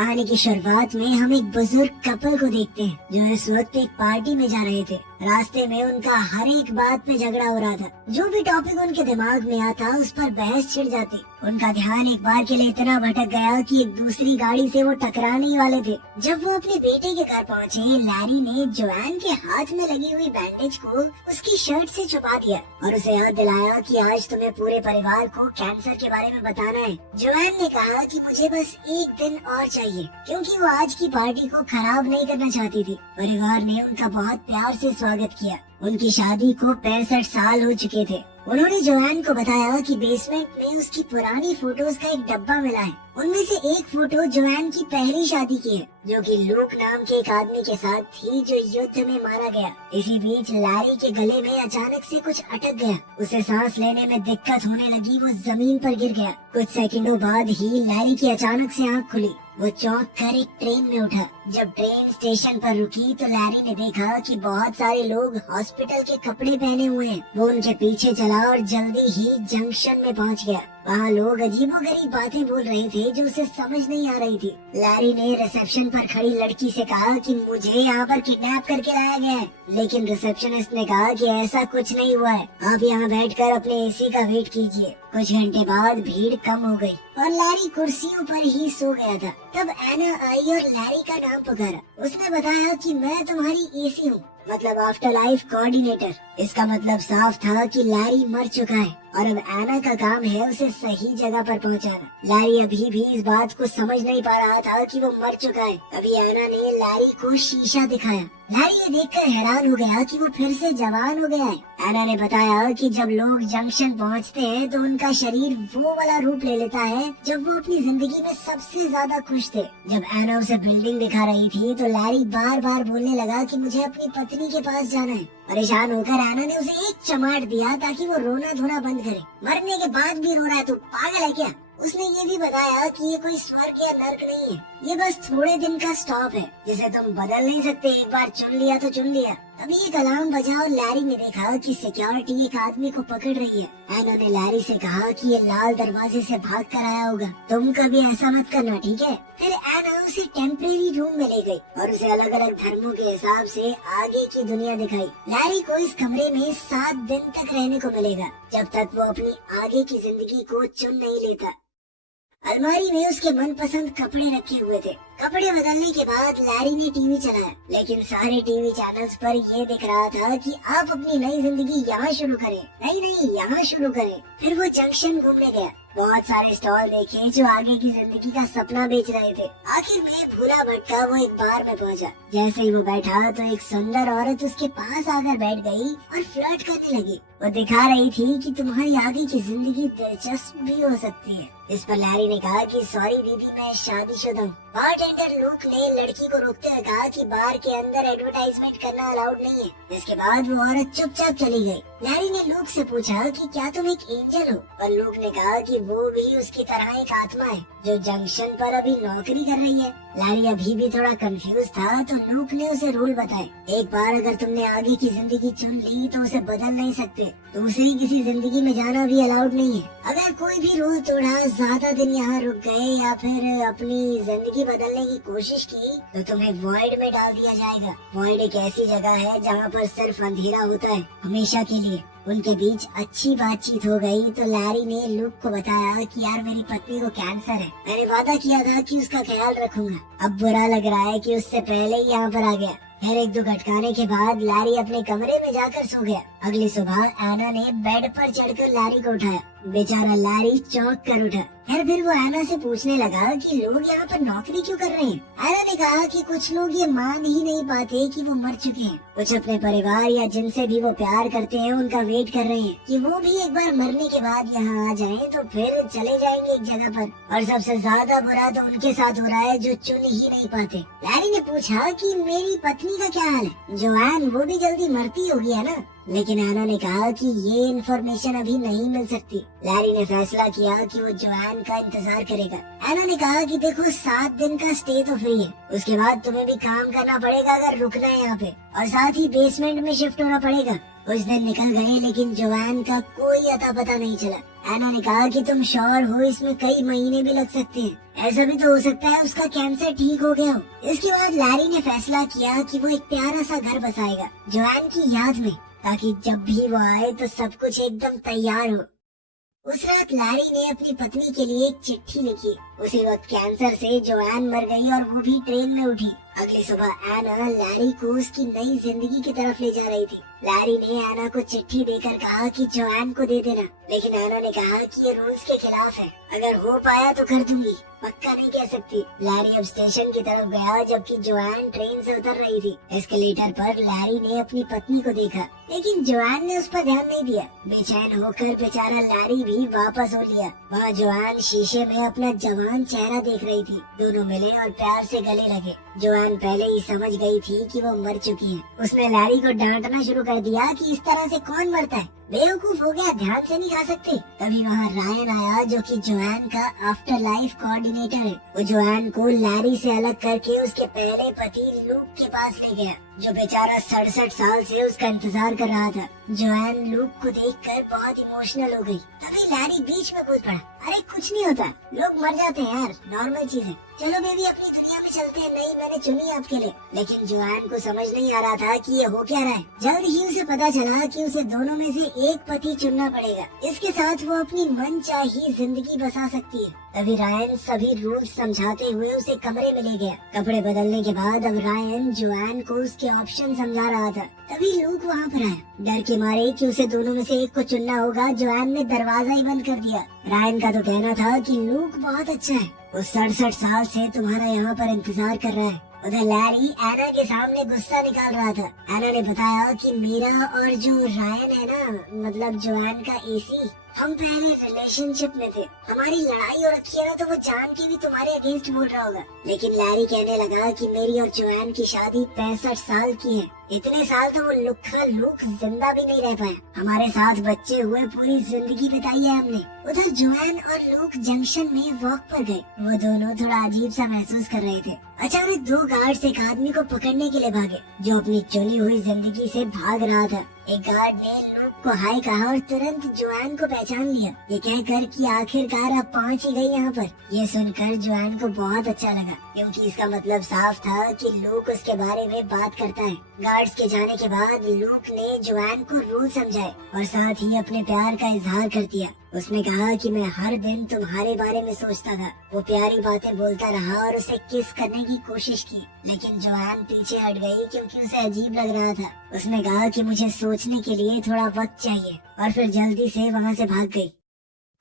कहानी की शुरुआत में हम एक बुजुर्ग कपल को देखते हैं जो इस वक्त एक पार्टी में जा रहे थे। रास्ते में उनका हर एक बात पे झगड़ा हो रहा था। जो भी टॉपिक उनके दिमाग में आता उस पर बहस छिड़ जाती। उनका ध्यान एक बार के लिए इतना भटक गया कि एक दूसरी गाड़ी से वो टकराने ही वाले थे। जब वो अपने बेटे के घर पहुँचे, लैरी ने जोआन के हाथ में लगी हुई बैंडेज को उसकी शर्ट से छुपा दिया और उसे याद दिलाया कि आज तुम्हें पूरे परिवार को कैंसर के बारे में बताना है। जोआन ने कहा कि मुझे बस एक दिन और चाहिए, क्योंकि वो आज की पार्टी को खराब नहीं करना चाहती थी। परिवार ने उनका बहुत प्यार से स्वागत किया। उनकी शादी को 65 साल हो चुके थे। उन्होंने जोआन को बताया कि बेसमेंट में उसकी पुरानी फोटोज का एक डब्बा मिला है। उनमें से एक फोटो जोआन की पहली शादी की है, जो कि लूक नाम के एक आदमी के साथ थी जो युद्ध में मारा गया। इसी बीच लैरी के गले में अचानक से कुछ अटक गया। उसे सांस लेने में दिक्कत होने लगी। वो जमीन पर गिर गया। कुछ सेकंडों बाद ही लैरी की अचानक से आंख खुली। वो चौंक कर एक ट्रेन में उठा। जब ट्रेन स्टेशन पर रुकी तो लैरी ने देखा कि बहुत सारे लोग हॉस्पिटल के कपड़े पहने हुए हैं। वो उनके पीछे चला और जल्दी ही जंक्शन में पहुंच गया। वहाँ लोग अजीबोगरीब बातें बोल रहे थे जो उसे समझ नहीं आ रही थी। लैरी ने रिसेप्शन पर खड़ी लड़की से कहा कि मुझे यहाँ पर किडनैप करके लाया गया है, लेकिन रिसेप्शनिस्ट ने कहा कि ऐसा कुछ नहीं हुआ है, आप यहाँ बैठकर अपने एसी का वेट कीजिए। कुछ घंटे बाद भीड़ कम हो गई और लैरी कुर्सियों पर ही सो गया था। तब एना आई और लैरी का नाम पुकारा। उसने बताया कि मैं तुम्हारी एसी हूँ, मतलब आफ्टर लाइफ कोऑर्डिनेटर। इसका मतलब साफ था कि लैरी मर चुका है और अब एना का काम है उसे सही जगह पर पहुंचाना। लैरी अभी भी इस बात को समझ नहीं पा रहा था कि वो मर चुका है। तभी एना ने लैरी को शीशा दिखाया। लैरी ये देखकर हैरान हो गया कि वो फिर से जवान हो गया है। एना ने बताया कि जब लोग जंक्शन पहुंचते हैं तो उनका शरीर वो वाला रूप ले लेता है जब वो अपनी जिंदगी में सबसे ज्यादा खुश थे। जब एना उसे बिल्डिंग दिखा रही थी तो लैरी बार बार बोलने लगा कि मुझे अपनी पत्नी के पास जाना है। परेशान होकर एना ने उसे एक चमाट दिया ताकि वो रोना धोना बंद करे। मरने के बाद भी रो रहा है, तू पागल है क्या? उसने ये भी बताया कि ये कोई स्वर्ग या नर्क नहीं है, ये बस थोड़े दिन का स्टॉप है जिसे तुम बदल नहीं सकते। एक बार चुन लिया तो चुन लिया। तभी एक अलार्म बजा और लैरी ने देखा कि सिक्योरिटी एक आदमी को पकड़ रही है। एना ने लैरी से कहा कि ये लाल दरवाजे से भाग कर आया होगा, तुम कभी ऐसा मत करना, ठीक है? फिर एना उसे टेम्परेरी रूम में ले गई और उसे अलग अलग धर्मों के हिसाब से आगे की दुनिया दिखाई। लैरी को इस कमरे में 7 दिन तक रहने को मिलेगा, जब तक वो अपनी आगे की जिंदगी को चुन नहीं लेता। अलमारी में उसके मनपसंद कपड़े रखे हुए थे। कपड़े बदलने के बाद लैरी ने टीवी चलाया, लेकिन सारे टीवी चैनल्स पर ये दिख रहा था कि आप अपनी नई जिंदगी यहाँ शुरू करें, नहीं यहाँ शुरू करें। फिर वो जंक्शन घूमने गया। बहुत सारे स्टॉल देखे जो आगे की जिंदगी का सपना बेच रहे थे। आखिर में भूला भटका वो एक बार में पहुंचा। जैसे ही वो बैठा तो एक सुंदर औरत उसके पास आकर बैठ गई और फ्लर्ट करने लगी। वो दिखा रही थी कि तुम्हारी आगे की जिंदगी दिलचस्प भी हो सकती है। इस पर लैरी ने कहा कि सॉरी दीदी, मैं शादीशुदा हूँ। बारटेंडर लूक ने लड़की को रोकते हुए कहा कि बार के अंदर एडवर्टाइजमेंट करना अलाउड नहीं है। इसके बाद वो औरत चुपचाप चली गई। लैरी ने लूक से पूछा कि क्या तुम एक एंजल हो, पर लूक ने कहा कि वो भी उसकी तरह एक आत्मा है जो जंक्शन पर अभी नौकरी कर रही है। लैरी अभी भी थोड़ा कंफ्यूज था तो लूक ने उसे रूल बताए। एक बार अगर तुमने आगे की जिंदगी चुन ली तो उसे बदल नहीं सकते। दूसरी किसी जिंदगी में जाना भी अलाउड नहीं है। अगर कोई भी रूल तोड़ा, ज्यादा दिन यहाँ रुक गए या फिर अपनी जिंदगी बदलने की कोशिश की तो तुम्हें वॉइड में डाल दिया जाएगा। वॉइड एक ऐसी जगह है जहाँ पर सिर्फ अंधेरा होता है, हमेशा के लिए। उनके बीच अच्छी बातचीत हो गई तो लैरी ने लूक को बताया कि यार मेरी पत्नी को कैंसर है, मैंने वादा किया था कि उसका ख्याल रखूंगा। अब बुरा लग रहा है कि उससे पहले ही यहाँ पर आ गया। फिर एक दो खटकाने के बाद लैरी अपने कमरे में जाकर सो गया। अगली सुबह एना ने बेड पर चढ़कर लैरी को उठाया। बेचारा लैरी चौंक कर उठा। फिर वो एना से पूछने लगा कि लोग यहाँ पर नौकरी क्यों कर रहे हैं। एना ने कहा कि कुछ लोग ये मान ही नहीं पाते कि वो मर चुके हैं। कुछ अपने परिवार या जिनसे भी वो प्यार करते हैं उनका वेट कर रहे हैं कि वो भी एक बार मरने के बाद यहाँ आ जाएं तो फिर चले जाएंगे एक जगह पर। और सबसे ज्यादा बुरा तो उनके साथ हो रहा है जो चुन ही नहीं पाते। लैरी ने पूछा कि मेरी पत्नी का क्या हाल है? जोआन, वो भी जल्दी मरती होगी है ना? लेकिन एना ने कहा कि ये इन्फॉर्मेशन अभी नहीं मिल सकती। लैरी ने फैसला किया कि वो जोआन का इंतजार करेगा। एना ने कहा कि देखो 7 दिन का स्टे तो फ्री है, उसके बाद तुम्हें भी काम करना पड़ेगा अगर रुकना है यहाँ पे, और साथ ही बेसमेंट में शिफ्ट होना पड़ेगा। कुछ दिन निकल गए लेकिन जोआन का कोई अता पता नहीं चला। एना ने कहा कि तुम श्योर हो इसमें कई महीने भी लग सकते हैं, ऐसा भी तो हो सकता है उसका कैंसर ठीक हो गया हो। इसके बाद लैरी ने फैसला किया कि वो एक प्यारा सा घर बसाएगा जोआन की याद में, ताकि जब भी वो आए तो सब कुछ एकदम तैयार हो। उस रात लैरी ने अपनी पत्नी के लिए एक चिट्ठी लिखी। उसी वक्त कैंसर से जोआन मर गई और वो भी ट्रेन में उठी। अगली सुबह एना लैरी को उसकी नई जिंदगी की तरफ ले जा रही थी। लैरी ने एना को चिट्ठी देकर कहा कि जोआन को दे देना, लेकिन एना ने कहा कि ये रूल्स के खिलाफ है, अगर हो पाया तो कर दूंगी, पक्का नहीं कह सकती। लैरी अब स्टेशन की तरफ गया जबकि जोआन ट्रेन से उतर रही थी। एस्केलेटर पर लैरी ने अपनी पत्नी को देखा, लेकिन जोआन ने उस पर ध्यान नहीं दिया। बेचैन होकर बेचारा लैरी भी वापस हो लिया। वहाँ जोआन शीशे में अपना जवान चेहरा देख रही थी। दोनों मिले और प्यार से गले लगे। जोआन पहले ही समझ गई थी कि वो मर चुकी है। उसने लैरी को डांटना शुरू कर दिया कि इस तरह से कौन मरता है, बेवकूफ हो गया, ध्यान से नहीं खा सकते। तभी वहाँ रायन आया जो कि जोआन का आफ्टर लाइफ कोऑर्डिनेटर है। वो जोआन को लैरी से अलग करके उसके पहले पति लूक के पास ले गया, जो बेचारा 67 साल से उसका इंतजार कर रहा था। जोआन लूक को देखकर बहुत इमोशनल हो गई। तभी लैरी बीच में कूद पड़ा। अरे कुछ नहीं होता, लोग मर जाते हैं यार, नॉर्मल चीज है, चलो बेबी अपनी दुनिया में चलते हैं। नहीं, मैंने चुनी आपके लिए। लेकिन जोआन को समझ नहीं आ रहा था कि ये हो क्या रहा है। जल्द ही उसे पता चला कि उसे दोनों में से एक पति चुनना पड़ेगा, इसके साथ वो अपनी मनचाही जिंदगी बसा सकती है। तभी रायन सभी रूल्स समझाते हुए उसे कमरे में ले गया। कपड़े बदलने के बाद अब रायन जोआन को उसके ऑप्शन समझा रहा था। तभी लूक वहाँ पर आया। डर के मारे कि उसे दोनों में से एक को चुनना होगा, जोआन ने दरवाजा ही बंद कर दिया। रायन का तो कहना था कि लूक बहुत अच्छा है, वो 67 साल से तुम्हारा यहाँ पर इंतजार कर रहा है। उधर लैरी एना के सामने गुस्सा निकाल रहा था। एना ने बताया कि मेरा और जो रायन है ना, मतलब जोआन का एसी, हम पहले रिलेशनशिप में थे। हमारी लड़ाई हो रखी है ना, तो वो जान के भी तुम्हारे अगेंस्ट बोल रहा होगा। लेकिन लैरी कहने लगा कि मेरी और जोआन की शादी 65 साल की है। इतने साल तो वो लुक्खा लूक जिंदा भी नहीं रह पाया। हमारे साथ बच्चे हुए, पूरी जिंदगी बिताई है हमने। उधर जोआन और लूक जंक्शन में वॉक पर गए। वो दोनों थोड़ा अजीब सा महसूस कर रहे थे। अचानक 2 गार्ड्स एक आदमी को पकड़ने के लिए भागे, जो अपनी चुनी हुई जिंदगी से भाग रहा था। एक गार्ड ने लूक को हाय कहा और तुरंत जोआन को पहचान लिया, ये कहकर कि आखिरकार अब पहुंच ही गई यहाँ पर। ये सुनकर जोआन को बहुत अच्छा लगा, क्योंकि इसका मतलब साफ था कि लूक उसके बारे में बात करता है। गार्ड्स के जाने के बाद लूक ने जोआन को रूल समझाए और साथ ही अपने प्यार का इजहार कर दिया। उसने कहा कि मैं हर दिन तुम्हारे बारे में सोचता था। वो प्यारी बातें बोलता रहा और उसे किस करने की कोशिश की, लेकिन जोआन पीछे हट गई क्योंकि उसे अजीब लग रहा था। उसने कहा कि मुझे सोचने के लिए थोड़ा वक्त चाहिए और फिर जल्दी से वहाँ से भाग गई।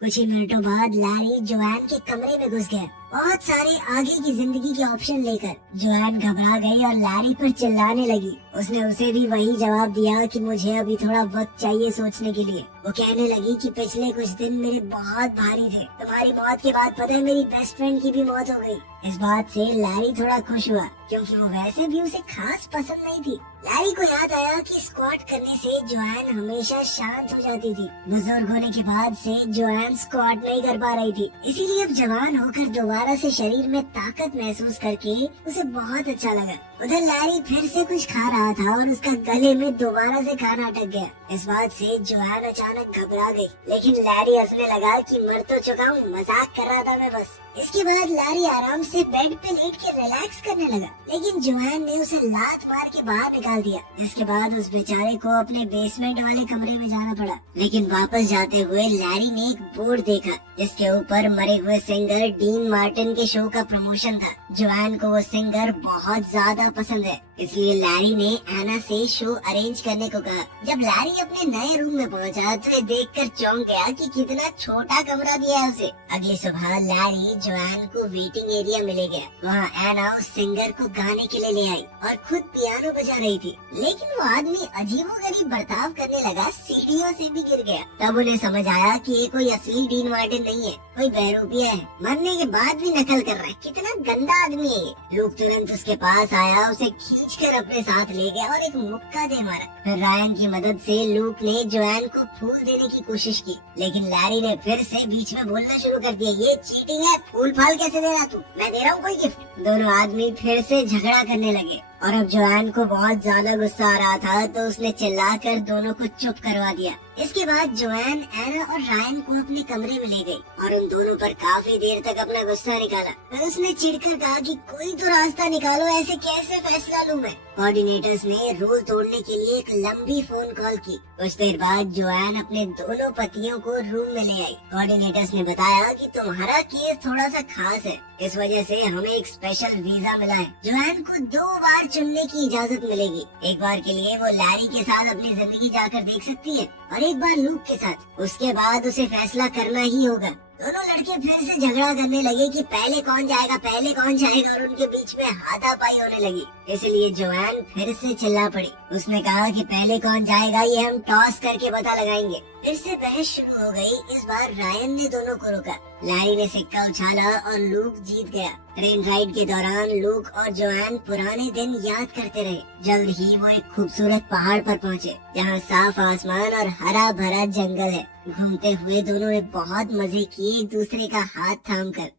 कुछ ही मिनटों बाद लैरी जोआन के कमरे में घुस गया, बहुत सारे आगे की जिंदगी के ऑप्शन लेकर। जोआन घबरा गई और लैरी पर चिल्लाने लगी। उसने उसे भी वही जवाब दिया कि मुझे अभी थोड़ा वक्त चाहिए सोचने के लिए। वो कहने लगी कि पिछले कुछ दिन मेरे बहुत भारी थे। तुम्हारी मौत के बाद पता है मेरी बेस्ट फ्रेंड की भी मौत हो गई। इस बात से लैरी थोड़ा खुश हुआ, क्योंकि वो वैसे भी उसे खास पसंद नहीं थी। लैरी को याद आया कि स्क्वाट करने से जोआन हमेशा शांत हो जाती थी। बुजुर्ग होने के बाद से जोआन स्क्वाट नहीं कर पा रही थी, इसीलिए अब जवान होकर दोबारा से शरीर में ताकत महसूस करके उसे बहुत अच्छा लगा। उधर लैरी फिर से कुछ खा रहा था और उसका गले में दोबारा से खाना अटक गया। इस बात से जोआन अचानक घबरा गई, लेकिन लैरी हंसने लगा कि मर तो चुका हूँ, मजाक कर रहा था मैं बस। इसके बाद लैरी आराम से बेड पे लेट के रिलैक्स करने लगा, लेकिन जोआन ने उसे लात मार के बाहर निकाल दिया। इसके बाद उस बेचारे को अपने बेसमेंट वाले कमरे में जाना पड़ा। लेकिन वापस जाते हुए लैरी ने एक बोर्ड देखा, जिसके ऊपर मरे हुए सिंगर डीन मार्टिन के शो का प्रमोशन था। जोआन को वो सिंगर बहुत ज्यादा पसंद है, इसलिए लैरी ने एना से शो अरेंज करने को कहा। जब लैरी अपने नए रूम में पहुंचा तो ये देखकर चौंक गया कि कितना छोटा कमरा दिया है उसे। अगली सुबह लैरी जोआन को वेटिंग एरिया मिले गया। वहाँ एना उस सिंगर को गाने के लिए ले आई और खुद पियानो बजा रही थी, लेकिन वो आदमी अजीबोगरीब बर्ताव करने लगा, सीढ़ियों से भी गिर गया। तब उन्हें समझ आया कि ये कोई असली डीन वार्डन नहीं है, कोई बहरूपिया है, मरने के बाद भी नकल कर रहा है। कितना गंदा आदमी है ये। लूक तुरंत उसके पास आया, उसे खींचकर अपने साथ ले गया और एक मुक्का दे मारा। फिर रायन की मदद से लूक ने जोआन को फूल देने की कोशिश की, लेकिन लैरी ने फिर से बीच में बोलना शुरू कर दिया, ये चीटिंग है, फूल फाल कैसे दे रहा तू, मैं दे रहा हूँ कोई गिफ्ट। दोनों आदमी फिर से झगड़ा करने लगे और अब जोआन को बहुत ज्यादा गुस्सा आ रहा था, तो उसने चिल्लाकर दोनों को चुप करवा दिया। इसके बाद जोआन एना और रायन को अपने कमरे में ले गई और उन दोनों पर काफी देर तक अपना गुस्सा निकाला। फिर उसने चिढ़कर कहा कि कोई तो रास्ता निकालो, ऐसे कैसे फैसला लूं मैं। कोऑर्डिनेटर्स ने रूल तोड़ने के लिए एक लंबी फोन कॉल की। कुछ देर बाद जोआन अपने दोनों पतियों को रूम में ले आई। कोऑर्डिनेटर्स ने बताया कि तुम्हारा केस थोड़ा सा खास है, इस वजह से हमें एक स्पेशल वीजा मिला है। जोआन को 2 बार चुनने की इजाजत मिलेगी। एक बार के लिए वो लैरी के साथ अपनी जिंदगी जाकर देख सकती है और एक बार लूक के साथ। उसके बाद उसे फैसला करना ही होगा। दोनों लड़के फिर से झगड़ा करने लगे कि पहले कौन जाएगा, पहले कौन जाएगा, और उनके बीच में हाथापाई होने लगी। इसलिए जोआन फिर से चिल्ला पड़ी। उसने कहा कि पहले कौन जाएगा ये हम टॉस करके पता लगाएंगे। फिर से बहस शुरू हो गई। इस बार रायन ने दोनों को रोका। लैरी ने सिक्का उछाला और लूक जीत गया। ट्रेन राइड के दौरान लूक और जोआन पुराने दिन याद करते रहे। जल्द ही वो एक खूबसूरत पहाड़ पर पहुँचे, जहाँ साफ आसमान और हरा भरा जंगल है। घूमते हुए दोनों ने बहुत मजे किए, एक दूसरे का हाथ थाम कर।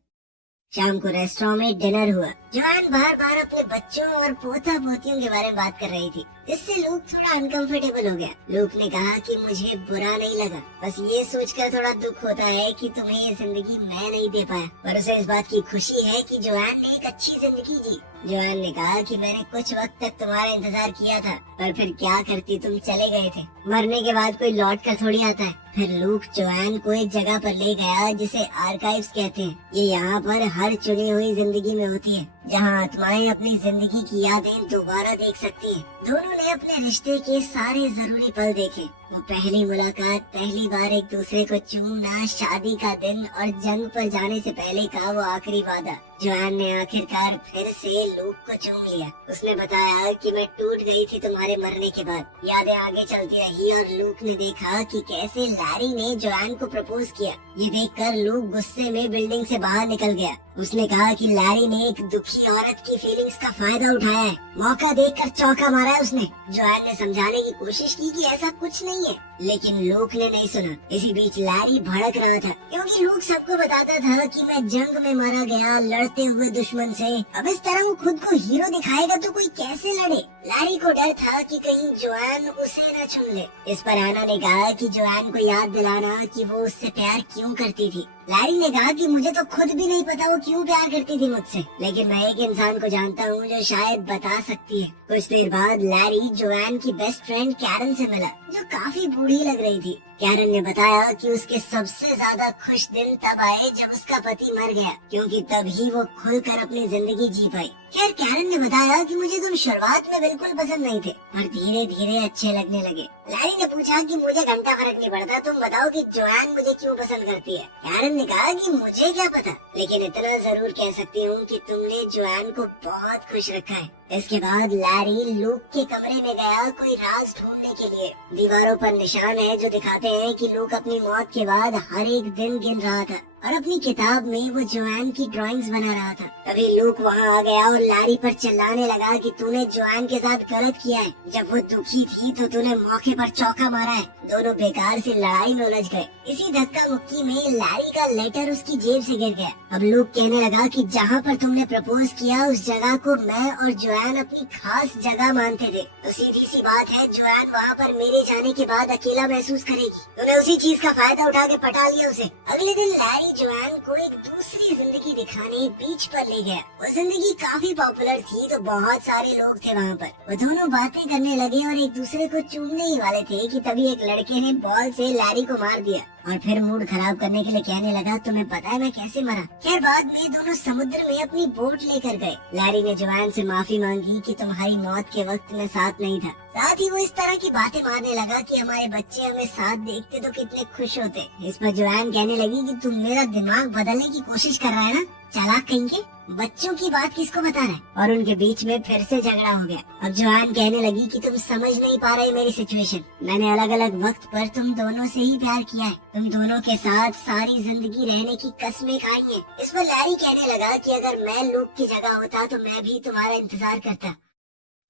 शाम को रेस्टोरेंट में डिनर हुआ। जोआन बार बार अपने बच्चों और पोता पोतियों के बारे में बात कर रही थी, इससे लूक थोड़ा अनकंफर्टेबल हो गया। लूक ने कहा कि मुझे बुरा नहीं लगा, बस ये सोचकर थोड़ा दुख होता है कि तुम्हें ये जिंदगी मैं नहीं दे पाया, पर उसे इस बात की खुशी है कि जोआन ने एक अच्छी जिंदगी जी। जोआन ने कहा कि मैंने कुछ वक्त तक तुम्हारा इंतजार किया था, पर फिर क्या करती, तुम चले गए थे। मरने के बाद कोई लौट कर थोड़ी आता है। फिर लूक जोआन को एक जगह पर ले गया जिसे आर्काइव्स कहते हैं। ये यहाँ पर हर चुनी हुई जिंदगी में होती है, जहाँ आत्माएं अपनी जिंदगी की यादें दोबारा देख सकती हैं। दोनों ने अपने रिश्ते के सारे जरूरी पल देखे। वो पहली मुलाकात, पहली बार एक दूसरे को चूमना, शादी का दिन और जंग पर जाने से पहले का वो आखिरी वादा। जोआन ने आखिरकार फिर से लूक को चूम लिया। उसने बताया कि मैं टूट गई थी तुम्हारे मरने के बाद। यादें आगे चलती रही और लूक ने देखा कि कैसे लैरी ने जोआन को प्रपोज किया। ये देखकर लूक गुस्से में बिल्डिंग से बाहर निकल गया। उसने कहा कि लैरी ने एक दुखी औरत की फीलिंग्स का फायदा उठाया है, मौका देखकर चौका मारा है उसने। जोआन ने समझाने की कोशिश की कि ऐसा कुछ नहीं है, लेकिन लूक ने नहीं सुना। इसी बीच लैरी भड़क रहा था, क्योंकि लूक सबको बताता था कि मैं जंग में मारा गया लड़ते हुए दुश्मन से। अब इस तरह वो खुद को हीरो दिखाएगा तो कोई कैसे लड़े। लैरी को डर था कि कहीं जोआन उसे न चुन ले। इस पर एना ने कहा कि जोआन को याद दिलाना कि वो उससे प्यार क्यों करती थी। लैरी ने कहा कि मुझे तो खुद भी नहीं पता वो क्यों प्यार करती थी मुझसे, लेकिन मैं एक इंसान को जानता हूँ जो शायद बता सकती है। कुछ देर बाद लैरी जोआन की बेस्ट फ्रेंड कैरन से मिला, जो काफी बूढ़ी लग रही थी। कैरन ने बताया कि उसके सबसे ज्यादा खुश दिन तब आए जब उसका पति मर गया, क्योंकि तभी वो खुलकर अपनी जिंदगी जी पाई। खैर कैरन ने बताया कि मुझे तुम शुरुआत में बिल्कुल पसंद नहीं थे, पर धीरे धीरे अच्छे लगने लगे। लैरी ने पूछा कि मुझे घंटा फर्क नहीं पड़ता, तुम बताओ कि जोआन मुझे क्यों पसंद करती है। कैरन ने कहा कि मुझे क्या पता, लेकिन इतना जरूर कह सकती हूँ कि तुमने जोआन को बहुत खुश रखा है। इसके बाद लैरी लूक के कमरे में गया कोई राज ढूंढने के लिए। दीवारों पर निशान है जो दिखाते हैं कि लूक अपनी मौत के बाद हर एक दिन गिन रहा था और अपनी किताब में वो जोआन की ड्राइंग्स बना रहा था। तभी लूक वहाँ आ गया और लैरी पर चिल्लाने लगा कि तूने जोआन के साथ गलत किया है। जब वो दुखी थी तो तूने मौके पर चौका मारा है। दोनों बेकार से लड़ाई में उलझ गए। इसी धक्का मुक्की में लैरी का लेटर उसकी जेब से गिर गया। अब लूक कहने लगा कि जहाँ पर तुमने प्रपोज किया उस जगह को मैं और जोआन अपनी खास जगह मानते थे, तो सीधी सी बात है जोआन वहाँ पर मेरे जाने के बाद अकेला महसूस करेगी। तूने उसी चीज का फायदा उठा के पटा लिया उसे। अगले दिन लैरी जोआन को एक दूसरी जिंदगी दिखाने बीच पर ले गया। वो जिंदगी काफी पॉपुलर थी, तो बहुत सारे लोग थे वहाँ पर। वो दोनों बातें करने लगे और एक दूसरे को चूमने ही वाले थे कि तभी एक लड़के ने बॉल से लैरी को मार दिया और फिर मूड खराब करने के लिए कहने लगा, तुम्हें पता है मैं कैसे मरा। खैर बाद में दोनों समुद्र में अपनी बोट लेकर गए। लैरी ने जोआन से माफी मांगी कि तुम्हारी मौत के वक्त मैं साथ नहीं था। साथ ही वो इस तरह की बातें मारने लगा कि हमारे बच्चे हमें साथ देखते तो कितने खुश होते। इस पर जोआन कहने लगी कि तुम मेरा दिमाग बदलने की कोशिश कर रहा है ना, चालाक कहीं के, बच्चों की बात किसको बता रहा है। और उनके बीच में फिर से झगड़ा हो गया। अब जोआन कहने लगी कि तुम समझ नहीं पा रहे मेरी सिचुएशन। मैंने अलग अलग वक्त पर तुम दोनों से ही प्यार किया है। तुम दोनों के साथ सारी जिंदगी रहने की कसमें खाई है। इस पर लैरी कहने लगा कि अगर मैं लूक की जगह होता तो मैं भी तुम्हारा इंतजार करता।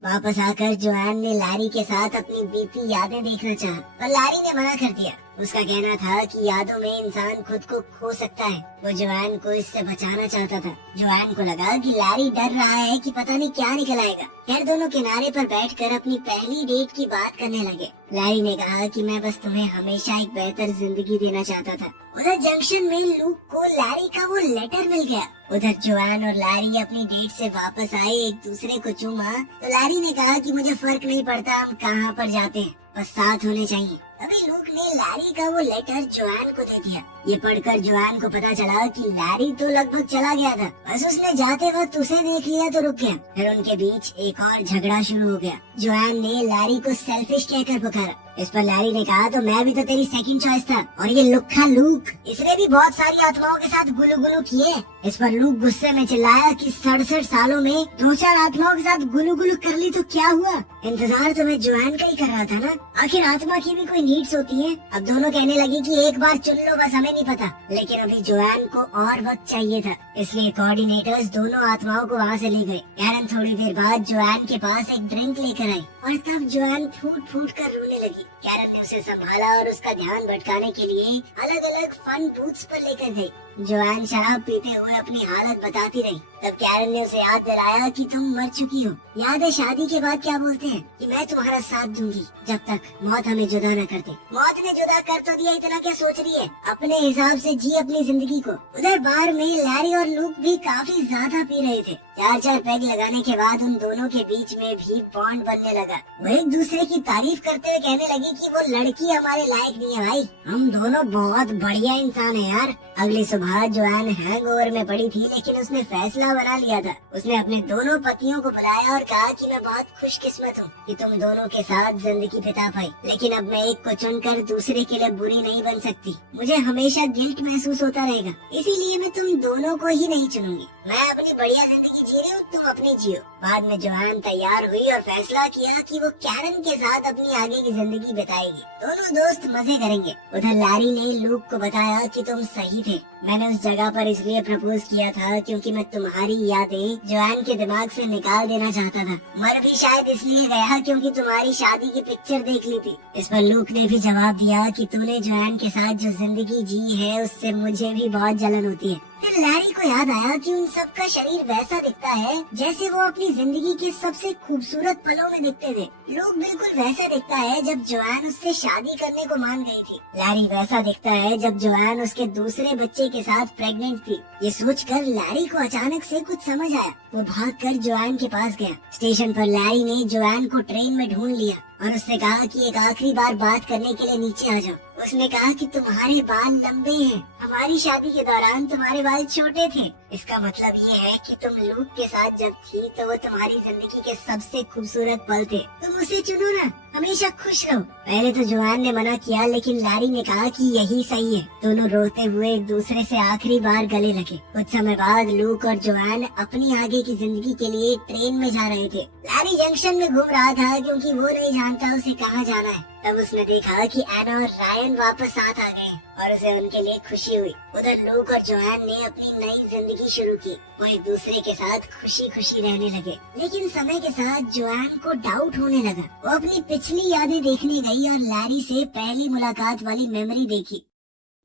वापस आकर जोआन ने लैरी के साथ अपनी बीती यादें देखना चाहा, पर लैरी ने मना कर दिया। उसका कहना था कि यादों में इंसान खुद को खो सकता है। वो जोआन को इससे बचाना चाहता था। जोआन को लगा कि लैरी डर रहा है कि पता नहीं क्या निकल आएगा। खैर दोनों किनारे पर बैठकर अपनी पहली डेट की बात करने लगे। लैरी ने कहा कि मैं बस तुम्हें हमेशा एक बेहतर जिंदगी देना चाहता था। उधर जंक्शन में लूक को लैरी का वो लेटर मिल गया। उधर जोआन और लैरी अपनी डेट से वापस आए, एक दूसरे को चूमा तो लैरी ने कहा कि मुझे फर्क नहीं पड़ता हम कहाँ पर जाते हैं, बस साथ होने चाहिए। तभी लूक ने लैरी का वो लेटर जोआन को दे दिया। ये पढ़कर जोआन को पता चला कि लैरी तो लगभग चला गया था, बस उसने जाते वक्त उसे देख लिया तो रुक गया। फिर उनके बीच एक और झगड़ा शुरू हो गया। जोआन ने लैरी को सेल्फिश कहकर पुकारा। इस पर लैरी ने कहा, तो मैं भी तो तेरी सेकंड चॉइस था, और ये लुक्खा लूक, इसने भी बहुत सारी आत्माओं के साथ गुलू गुलू किए। इस पर लूक गुस्से में चिल्लाया कि 67 सालों में 2-4 आत्माओं के साथ गुलू गुलू कर ली तो क्या हुआ, इंतजार तो मैं जोआन का ही कर रहा था ना, आखिर आत्मा की भी कोई नीड्स होती है। अब दोनों कहने लगी कि एक बार चुन लो, बस हमें नहीं पता। लेकिन अभी जोआन को और वक्त चाहिए था, इसलिए कोऑर्डिनेटर्स दोनों आत्माओं को वहाँ से ले गए। कैरन थोड़ी देर बाद जोआन के पास एक ड्रिंक लेकर आई और तब जोआन फूट फूट कर रोने लगी। कैरन ने उसे संभाला और उसका ध्यान भटकाने के लिए अलग अलग फन बूथ्स पर लेकर गई। जोआन शराब पीते हुए अपनी हालत बताती रही। तब कैरन ने उसे याद दिलाया कि तुम मर चुकी हो। याद है शादी के बाद क्या बोलते हैं कि मैं तुम्हारा साथ दूंगी जब तक मौत हमें जुदा न कर दे। मौत ने जुदा कर तो दिया, इतना क्या सोच रही है, अपने हिसाब से जी अपनी जिंदगी को। उधर बार में लैरी और लूक भी काफी ज्यादा पी रहे थे। 4-4 पैग लगाने के बाद उन दोनों के बीच में भी बॉन्ड बनने लगा। वो एक दूसरे की तारीफ करते हुए कहने लगी कि वो लड़की हमारे लायक नहीं है भाई, हम दोनों बहुत बढ़िया इंसान है यार। अगली सुबह जोआन हैंगओवर में पड़ी थी, लेकिन उसने फैसला बना लिया था। उसने अपने दोनों पतियों को बुलाया और कहा कि मैं बहुत खुशकिस्मत हूँ कि तुम दोनों के साथ जिंदगी बिता पाई, लेकिन अब मैं एक को चुनकर दूसरे के लिए बुरी नहीं बन सकती। मुझे हमेशा गिल्ट महसूस होता रहेगा, इसीलिए मैं तुम दोनों को ही नहीं चुनूंगी। मैं अपनी बढ़िया जिंदगी जी रही हूँ, तुम अपनी जियो। बाद में जोआन तैयार हुई और फैसला किया कि वो कैरन के साथ अपनी आगे की जिंदगी बिताएगी। दोनों दोस्त मजे करेंगे। उधर लैरी ने लूक को बताया कि तुम सही थे, मैंने उस जगह पर इसलिए प्रपोज किया था क्योंकि मैं तुम्हारी यादें जोआन के दिमाग से निकाल देना चाहता था। मर भी शायद इसलिए गया क्योंकि तुम्हारी शादी की पिक्चर देख ली थी। इस पर लूक ने भी जवाब दिया कि तूने जोआन के साथ जो जिंदगी जी है उससे मुझे भी बहुत जलन होती है। फिर लैरी को याद आया कि उन सबका शरीर वैसा दिखता है जैसे वो अपनी जिंदगी के सबसे खूबसूरत पलों में दिखते थे। लूक बिल्कुल वैसा दिखता है जब जोआन उससे शादी करने को मान गई थी। लैरी वैसा दिखता है जब जोआन उसके दूसरे बच्चे के साथ प्रेग्नेंट थी। ये सोचकर लैरी को अचानक से कुछ समझ आया। वो भागकर जोआन के पास गया। स्टेशन पर लैरी ने जोआन को ट्रेन में ढूंढ लिया और उससे कहा कि एक आखिरी बार बात करने के लिए नीचे आ जाओ। उसने कहा कि तुम्हारे बाल लंबे हैं, हमारी शादी के दौरान तुम्हारे बाल छोटे थे। इसका मतलब ये है कि तुम लूक के साथ जब थी तो वो तुम्हारी जिंदगी के सबसे खूबसूरत पल थे। तुम उसे चुनो ना, हमेशा खुश रहो। पहले तो जोआन ने मना किया, लेकिन लैरी ने कहा कि यही सही है। दोनों रोते हुए एक दूसरे से आखिरी बार गले लगे। कुछ समय बाद लूक और जोआन अपनी आगे की जिंदगी के लिए ट्रेन में जा रहे थे। लैरी जंक्शन में घूम रहा था क्योंकि वो नहीं जानता उसे कहाँ जाना है। तब उसने देखा कि एना और रायन वापस साथ आ गए और उसे उनके लिए खुशी हुई। उधर लूक और जोआन ने अपनी नई जिंदगी शुरू की। वो एक दूसरे के साथ खुशी खुशी रहने लगे। लेकिन समय के साथ जोआन को डाउट होने लगा। वो अपनी पिछली यादें देखने गई और लैरी से पहली मुलाकात वाली मेमोरी देखी।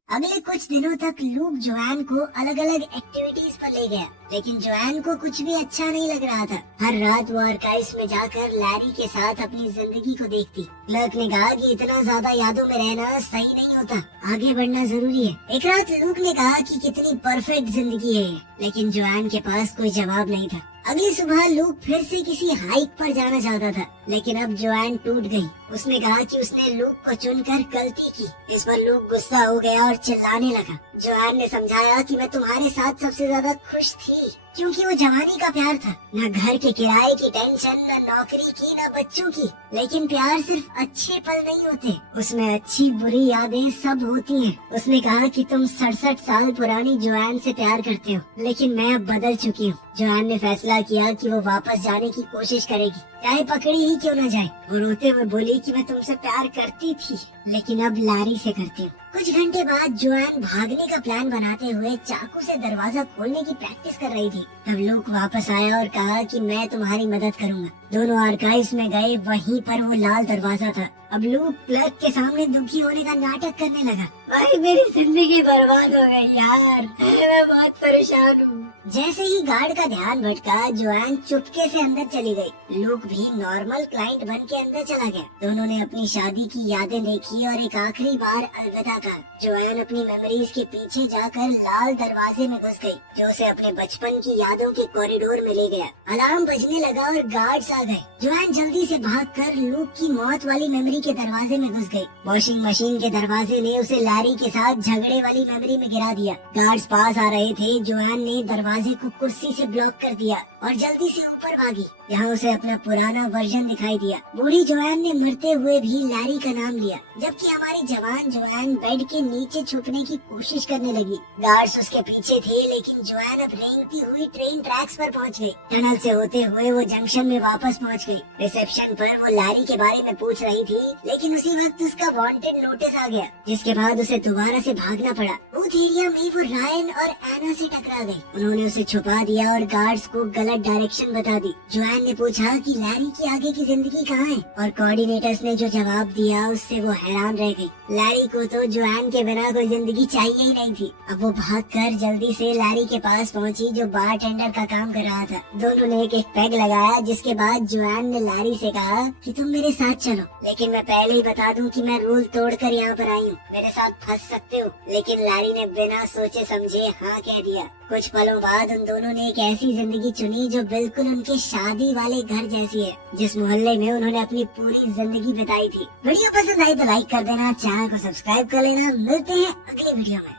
अगले कुछ दिनों तक लूक जोआन को अलग अलग एक्टिविटीज पर ले गया, लेकिन जोआन को कुछ भी अच्छा नहीं लग रहा था। हर रात वो आर्काइव्स में जाकर लैरी के साथ अपनी जिंदगी को देखती। लूक ने कहा कि इतना ज्यादा यादों में रहना सही नहीं होता, आगे बढ़ना जरूरी है। एक रात लूक ने कहा कि कितनी परफेक्ट जिंदगी है ये, लेकिन जोआन के पास कोई जवाब नहीं था। अगली सुबह लूक फिर से किसी हाइक पर जाना चाहता था, लेकिन अब जोआन टूट गई। उसने कहा कि उसने लूक को चुनकर गलती की। इस पर लूक गुस्सा हो गया और चिल्लाने लगा। जोआन ने समझाया कि मैं तुम्हारे साथ सबसे ज्यादा खुश थी, क्योंकि वो जवानी का प्यार था। न घर के किराए की टेंशन, न नौकरी की, न बच्चों की। लेकिन प्यार सिर्फ अच्छे पल नहीं होते, उसमें अच्छी बुरी यादें सब होती हैं। उसने कहा कि तुम 67 साल पुरानी जोआन से प्यार करते हो, लेकिन मैं अब बदल चुकी हूँ। जोआन ने फैसला किया कि वो वापस जाने की कोशिश करेगी, चाहे पकड़ी ही क्यों न जाए। वो रोते हुए बोली कि मैं तुमसे प्यार करती थी, लेकिन अब लैरी से करती हूँ। कुछ घंटे बाद जोआन भागने का प्लान बनाते हुए चाकू से दरवाजा खोलने की प्रैक्टिस कर रही थी। तब लूक वापस आया और कहा कि मैं तुम्हारी मदद करूंगा। दोनों आर्काइव्स में गए, वहीं पर वो लाल दरवाजा था। अब लूक प्लग के सामने दुखी होने का नाटक करने लगा। भाई मेरी जिंदगी बर्बाद हो गई यार, मैं बहुत परेशान हूँ। जैसे ही गार्ड का ध्यान भटका, जोआन चुपके से अंदर चली गई। लूक भी नॉर्मल क्लाइंट बन के अंदर चला गया। दोनों ने अपनी शादी की यादें देखी और एक आखिरी बार अलविदा कहा। जोआन अपनी मेमोरीज के पीछे जाकर लाल दरवाजे में घुस गई, जो उसे अपने बचपन की यादों के कॉरिडोर में ले गया। अलार्म बजने लगा और गार्ड्स आ गए। जोआन जल्दी से भागकर लूक की मौत वाली मेमोरी के दरवाजे में घुस गई। वॉशिंग मशीन के दरवाजे ने उसे लैरी के साथ झगड़े वाली मेमोरी में गिरा दिया। गार्ड्स पास आ रहे थे। जोआन ने दरवाजे को कुर्सी से ब्लॉक कर दिया और जल्दी से ऊपर भागी। यहाँ उसे अपना पुराना वर्जन दिखाई दिया। बूढ़ी जोआन ने मरते हुए भी लैरी का नाम लिया, जबकि हमारी जवान जोआन बेड के नीचे छुपने की कोशिश करने लगी। गार्ड्स उसके पीछे थे, लेकिन जोआन अब रेंगती हुई ट्रेन ट्रैक्स पर पहुंच गई। टनल से होते हुए वो जंक्शन में वापस पहुंच गई। रिसेप्शन पर वो लैरी के बारे में पूछ रही थी, लेकिन उसी वक्त उसका वांटेड नोटिस आ गया, जिसके बाद उसे दोबारा से भागना पड़ा। उस एरिया में वो रायन और एना से टकरा गई। उन्होंने उसे छुपा दिया और गार्ड्स को गलत डायरेक्शन बता दी। जोआन ने पूछा कि लैरी की आगे की जिंदगी कहाँ है, और कोऑर्डिनेटर्स ने जो जवाब दिया उससे वो हैरान रह गई। लैरी को तो जोआन के बिना कोई जिंदगी चाहिए ही नहीं थी। अब वो भागकर जल्दी से लैरी के पास पहुंची, जो बारटेंडर का काम कर रहा था। दोनों ने एक पैग लगाया, जिसके बाद जोआन ने लैरी से कहा कि तुम मेरे साथ चलो, लेकिन मैं पहले ही बता दूं कि मैं रूल तोड़कर यहाँ पर आई हूँ, मेरे साथ फंस सकते हो। लेकिन लैरी ने बिना सोचे समझे हाँ कह दिया। कुछ पलों बाद उन दोनों ने एक ऐसी जिंदगी चुनी जो बिल्कुल उनके शादी वाले घर जैसी है, जिस मोहल्ले में उन्होंने अपनी पूरी जिंदगी बिताई थी। वीडियो पसंद आई तो लाइक कर देना, चैनल को सब्सक्राइब कर लेना। मिलते हैं अगली वीडियो में।